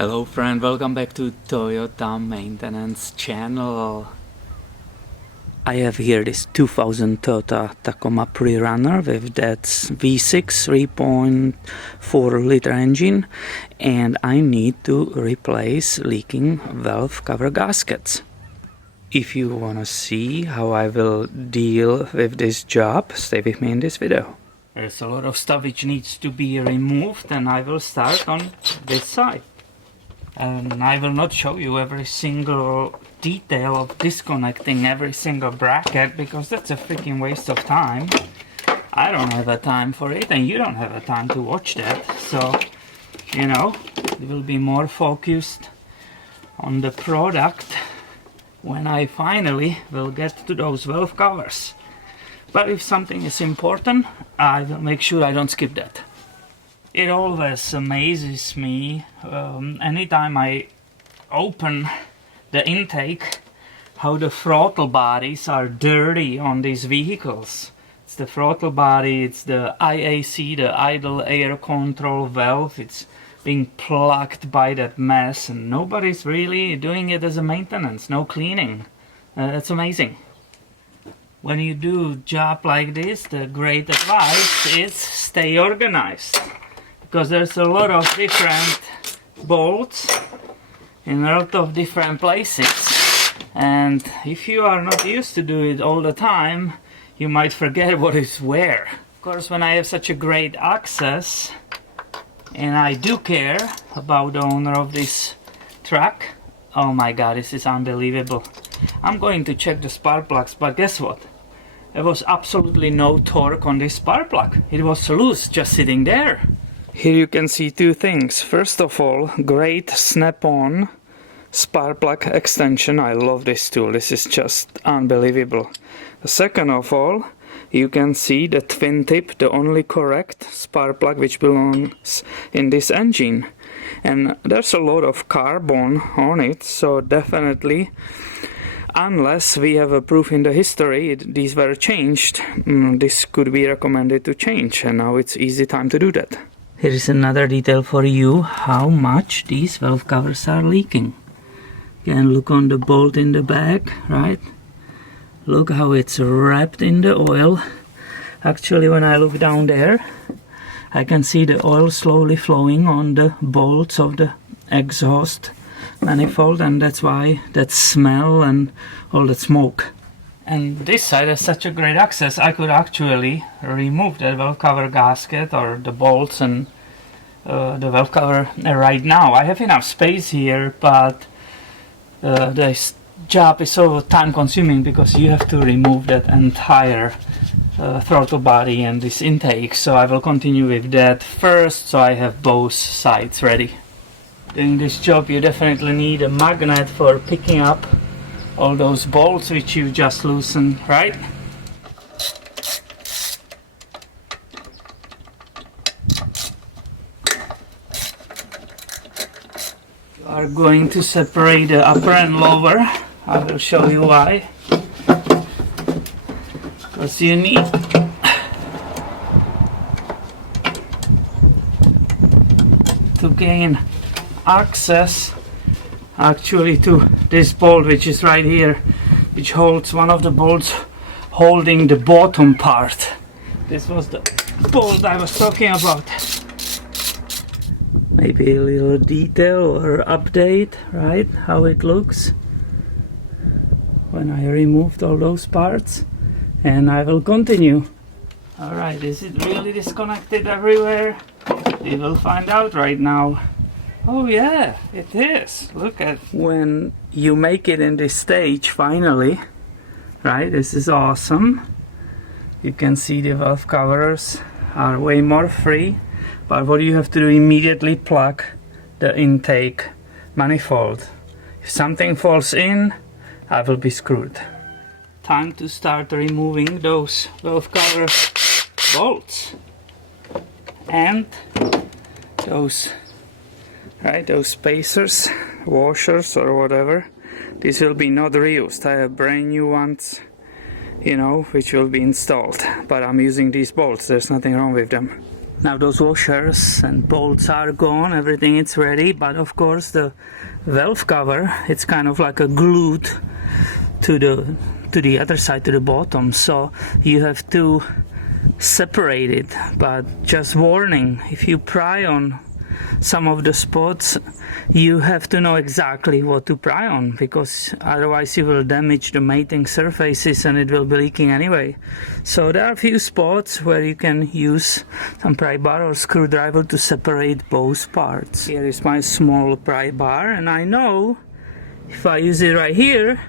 Hello friend, welcome back to Toyota Maintenance channel. I have here this 2000 Toyota Tacoma Pre-Runner with that V6 3.4 liter engine, and I need to replace leaking valve cover gaskets. If you wanna see how I will deal with this job, stay with me in this video. There's a lot of stuff which needs to be removed, and I will start on this side. And I will not show you every single detail of disconnecting every single bracket, because that's a freaking waste of time. I don't have a time for it, and you don't have a time to watch that. So, you know, it will be more focused on the product when I finally will get to those valve covers. But if something is important, I will make sure I don't skip that. It always amazes me anytime I open the intake, how the throttle bodies are dirty on these vehicles. It's the throttle body, it's the IAC, the idle air control valve. It's being plugged by that mess, and nobody's really doing it as a maintenance, no cleaning. It's amazing. When you do a job like this, the great advice is stay organized, because there's a lot of different bolts in a lot of different places, and if you are not used to do it all the time, you might forget what is where. Of course, when I have such a great access, and I do care about the owner of this truck, oh my god, this is unbelievable. I'm going to check the spark plugs, but guess what? There was absolutely no torque on this spark plug. It was loose, just sitting there. Here you can see two things. First of all, great snap-on spark plug extension. I love this tool. This is just unbelievable. Second of all, you can see the twin tip, the only correct spark plug which belongs in this engine. And there's a lot of carbon on it, so definitely, unless we have a proof in the history these were changed, this could be recommended to change, and now it's easy time to do that. Here is another detail for you, how much these valve covers are leaking. You can look on the bolt in the back, right? Look how it's wrapped in the oil. Actually, when I look down there, I can see the oil slowly flowing on the bolts of the exhaust manifold, and that's why that smell and all that smoke. And this side has such a great access, I could actually remove the valve cover gasket or the bolts and the valve cover right now. I have enough space here, but this job is so time consuming because you have to remove that entire throttle body and this intake. So I will continue with that first, so I have both sides ready. Doing this job you definitely need a magnet for picking up all those bolts which you just loosened, right? You are going to separate the upper and lower. I will show you why. Because you need to gain access actually to this bolt which is right here, which holds one of the bolts holding the bottom part. This was the bolt I was talking about. Maybe a little detail or update, right? How it looks when I removed all those parts, and I will continue. Alright, is it really disconnected everywhere? We will find out right now. Oh yeah, it is. Look at when you make it in this stage finally, right? This is awesome. You can see the valve covers are way more free, but what you have to do, immediately plug the intake manifold. If something falls in, I will be screwed. Time to start removing those valve cover bolts and those spacers, washers or whatever. This will be not reused. I have brand new ones, you know, which will be installed, but I'm using these bolts. There's nothing wrong with them. Now those washers and bolts are gone, everything is ready, but of course the valve cover, it's kind of like a glued to the other side, to the bottom, so you have to separate it. But just warning, if you pry on some of the spots, you have to know exactly what to pry on, because otherwise you will damage the mating surfaces and it will be leaking anyway. So there are a few spots where you can use some pry bar or screwdriver to separate both parts. Here is my small pry bar, and I know if I use it right here,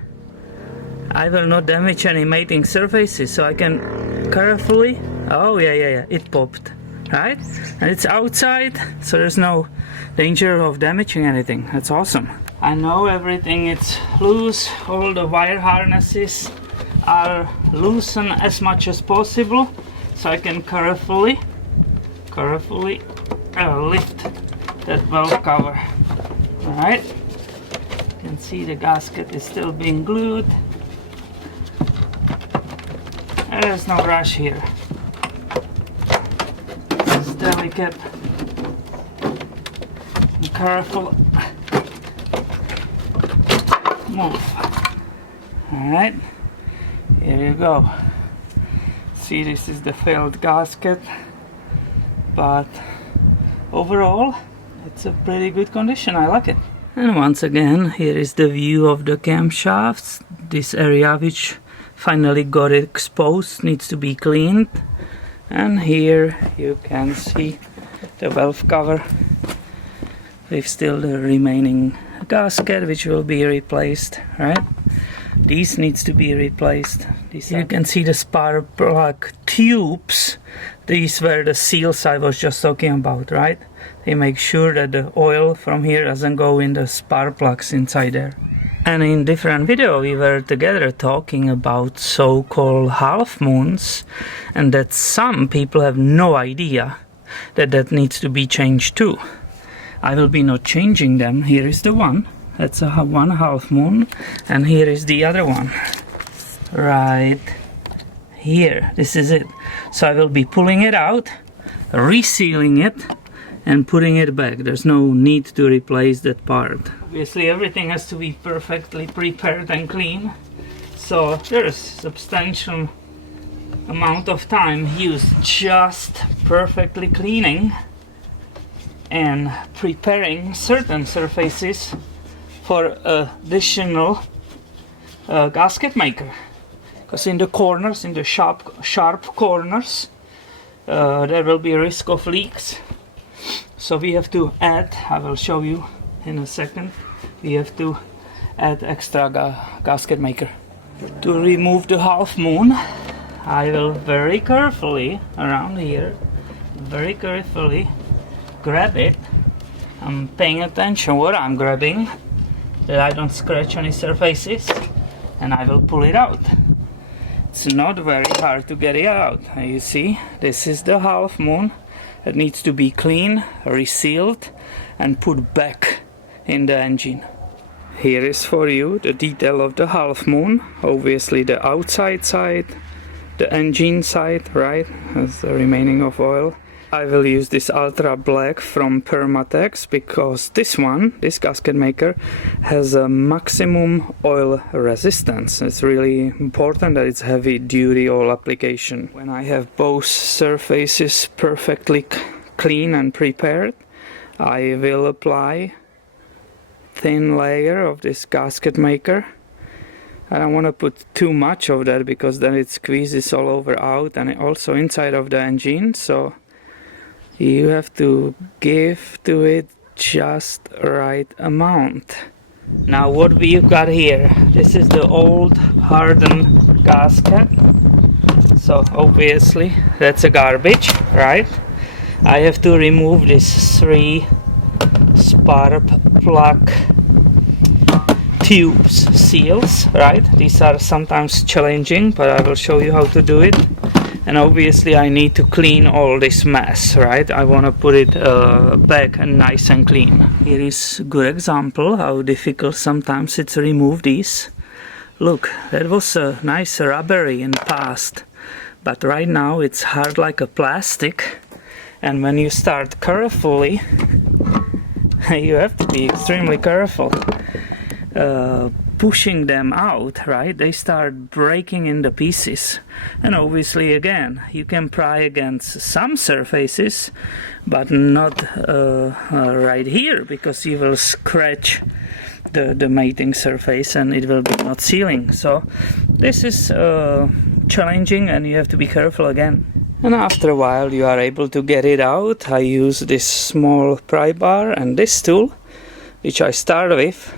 I will not damage any mating surfaces, so I can carefully, oh yeah, it popped. Right? And it's outside, so there's no danger of damaging anything. That's awesome. I know everything is loose, all the wire harnesses are loosened as much as possible, so I can carefully lift that valve cover. Alright, you can see the gasket is still being glued. There's no rush here. Delicate and careful move. Alright, here you go. See, this is the failed gasket, but overall it's a pretty good condition. I like it. And once again, here is the view of the camshafts. This area which finally got exposed needs to be cleaned. And here you can see the valve cover with still the remaining gasket, which will be replaced, right? These needs to be replaced. You can see the spark plug tubes. These were the seals I was just talking about, right? They make sure that the oil from here doesn't go in the spark plugs inside there. And in different video we were together talking about so-called half moons, and that some people have no idea that needs to be changed too. I will be not changing them. Here is the one, that's a one half moon, and here is the other one right here. This is it. So I will be pulling it out, resealing it, and putting it back. There's no need to replace that part. Obviously everything has to be perfectly prepared and clean, so there's substantial amount of time used just perfectly cleaning and preparing certain surfaces for additional gasket maker. Because in the corners, in the sharp corners, there will be a risk of leaks. So we have to add, I will show you in a second, we have to add extra gasket maker. To remove the half moon, I will very carefully, around here, very carefully grab it. I'm paying attention what I'm grabbing, that I don't scratch any surfaces, and I will pull it out. It's not very hard to get it out. You see, this is the half moon. It needs to be clean, resealed, and put back in the engine. Here is for you the detail of the half moon. Obviously the outside side, the engine side, right, as the remaining of oil. I will use this Ultra Black from Permatex because this one, this gasket maker, has a maximum oil resistance. It's really important that it's heavy duty oil application. When I have both surfaces perfectly clean and prepared, I will apply thin layer of this gasket maker. I don't want to put too much of that because then it squeezes all over out and also inside of the engine, so you have to give to it just right amount. Now what we've got here, this is the old hardened gasket, so obviously that's a garbage, right? I have to remove these 3 spark plug tubes seals, right? These are sometimes challenging, but I will show you how to do it. And obviously I need to clean all this mess, right? I want to put it back and nice and clean. Here is a good example how difficult sometimes it's to remove these. Look, that was a nice rubbery in the past, but right now it's hard like a plastic, And when you start carefully, you have to be extremely careful pushing them out, right? They start breaking into pieces. And obviously, again, you can pry against some surfaces, but not right here, because you will scratch the mating surface and it will be not sealing. So this is challenging, and you have to be careful again. And after a while you are able to get it out. I use this small pry bar and this tool, which I start with,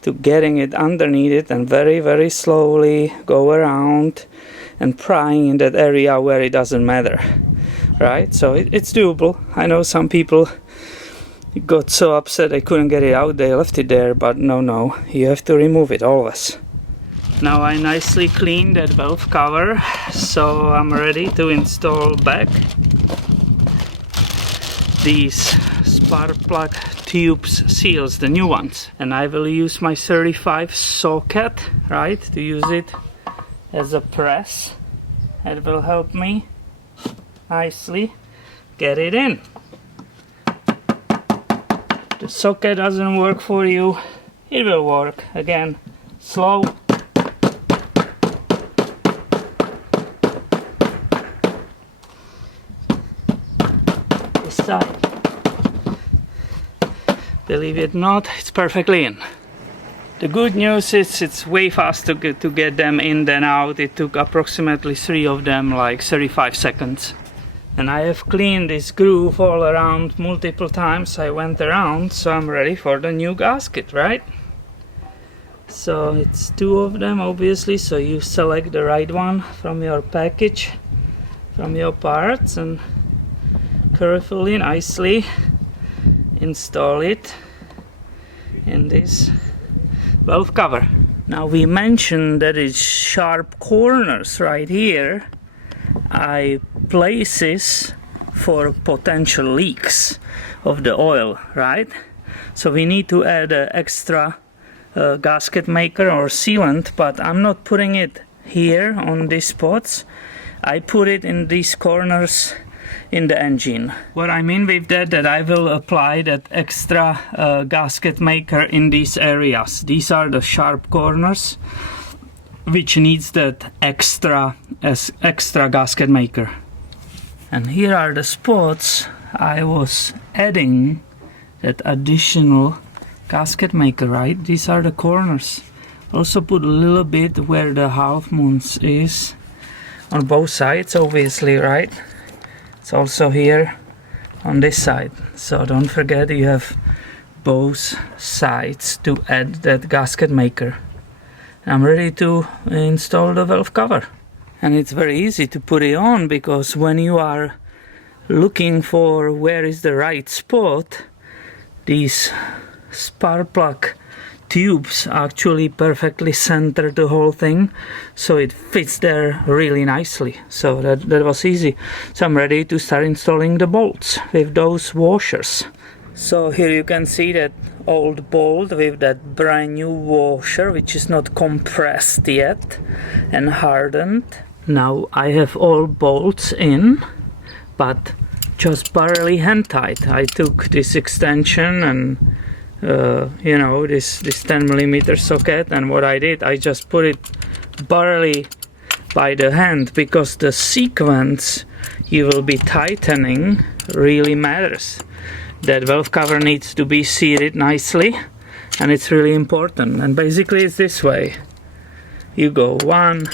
to getting it underneath it and very, very slowly go around and prying in that area where it doesn't matter, right? So it's doable. I know some people got so upset they couldn't get it out, they left it there, but no, you have to remove it always. Now I nicely cleaned that valve cover, so I'm ready to install back these spark plug tubes seals, the new ones. And I will use my 35 socket, right, to use it as a press. It will help me nicely get it in. The socket doesn't work for you, it will work. Again, slow. This side. Believe it or not, it's perfectly in. The good news is it's way faster to get them in than out. It took approximately 3 of them, like 35 seconds. And I have cleaned this groove all around multiple times. I went around, so I'm ready for the new gasket, right? So it's 2 of them, obviously, so you select the right one from your package, from your parts, and carefully, nicely install it in this valve cover. Now we mentioned that it's sharp corners right here. I places for potential leaks of the oil, right? So we need to add an extra gasket maker or sealant, but I'm not putting it here on these spots. I put it in these corners in the engine. What I mean with that I will apply that extra gasket maker in these areas. These are the sharp corners which needs that extra gasket maker. And here are the spots I was adding that additional gasket maker, right? These are the corners. Also put a little bit where the half moons is on both sides, obviously, right? It's also here on this side, so don't forget you have both sides to add that gasket maker. I'm ready to install the valve cover, and it's very easy to put it on, because when you are looking for where is the right spot, these spark plug tubes actually perfectly center the whole thing, so it fits there really nicely. So that was easy. So I'm ready to start installing the bolts with those washers. So here you can see that old bolt with that brand new washer, which is not compressed yet and hardened. Now I have all bolts in, but just barely hand tight. I took this extension and you know, this 10mm socket, and what I did, I just put it barely by the hand, because the sequence you will be tightening really matters. That valve cover needs to be seated nicely, and it's really important. And basically it's this way. You go 1,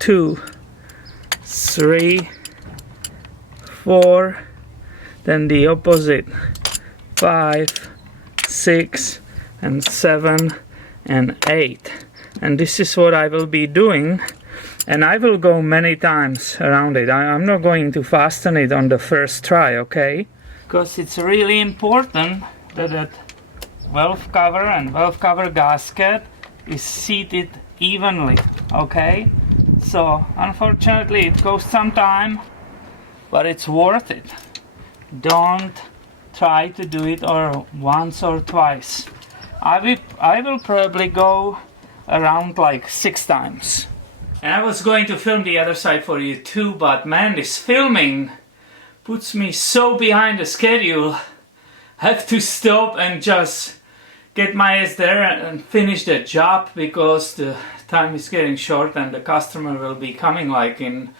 2, 3, 4, then the opposite, 5, 6 and 7 and 8, and this is what I will be doing, and I will go many times around it. I'm not going to fasten it on the first try, okay? Because it's really important that that valve cover and valve cover gasket is seated evenly, okay? So unfortunately it goes some time, but it's worth it. Don't try to do it once or twice. I will probably go around like 6 times. And I was going to film the other side for you too, but man, this filming puts me so behind the schedule. I have to stop and just get my ass there and finish the job because the time is getting short and the customer will be coming like in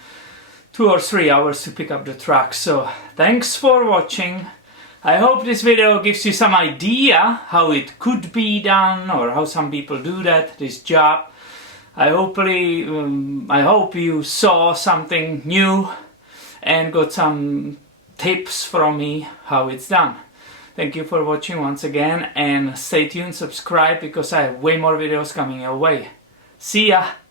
2 or 3 hours to pick up the truck. So thanks for watching. I hope this video gives you some idea how it could be done or how some people do this job. I hope you saw something new and got some tips from me how it's done. Thank you for watching once again, and stay tuned, subscribe, because I have way more videos coming your way. See ya!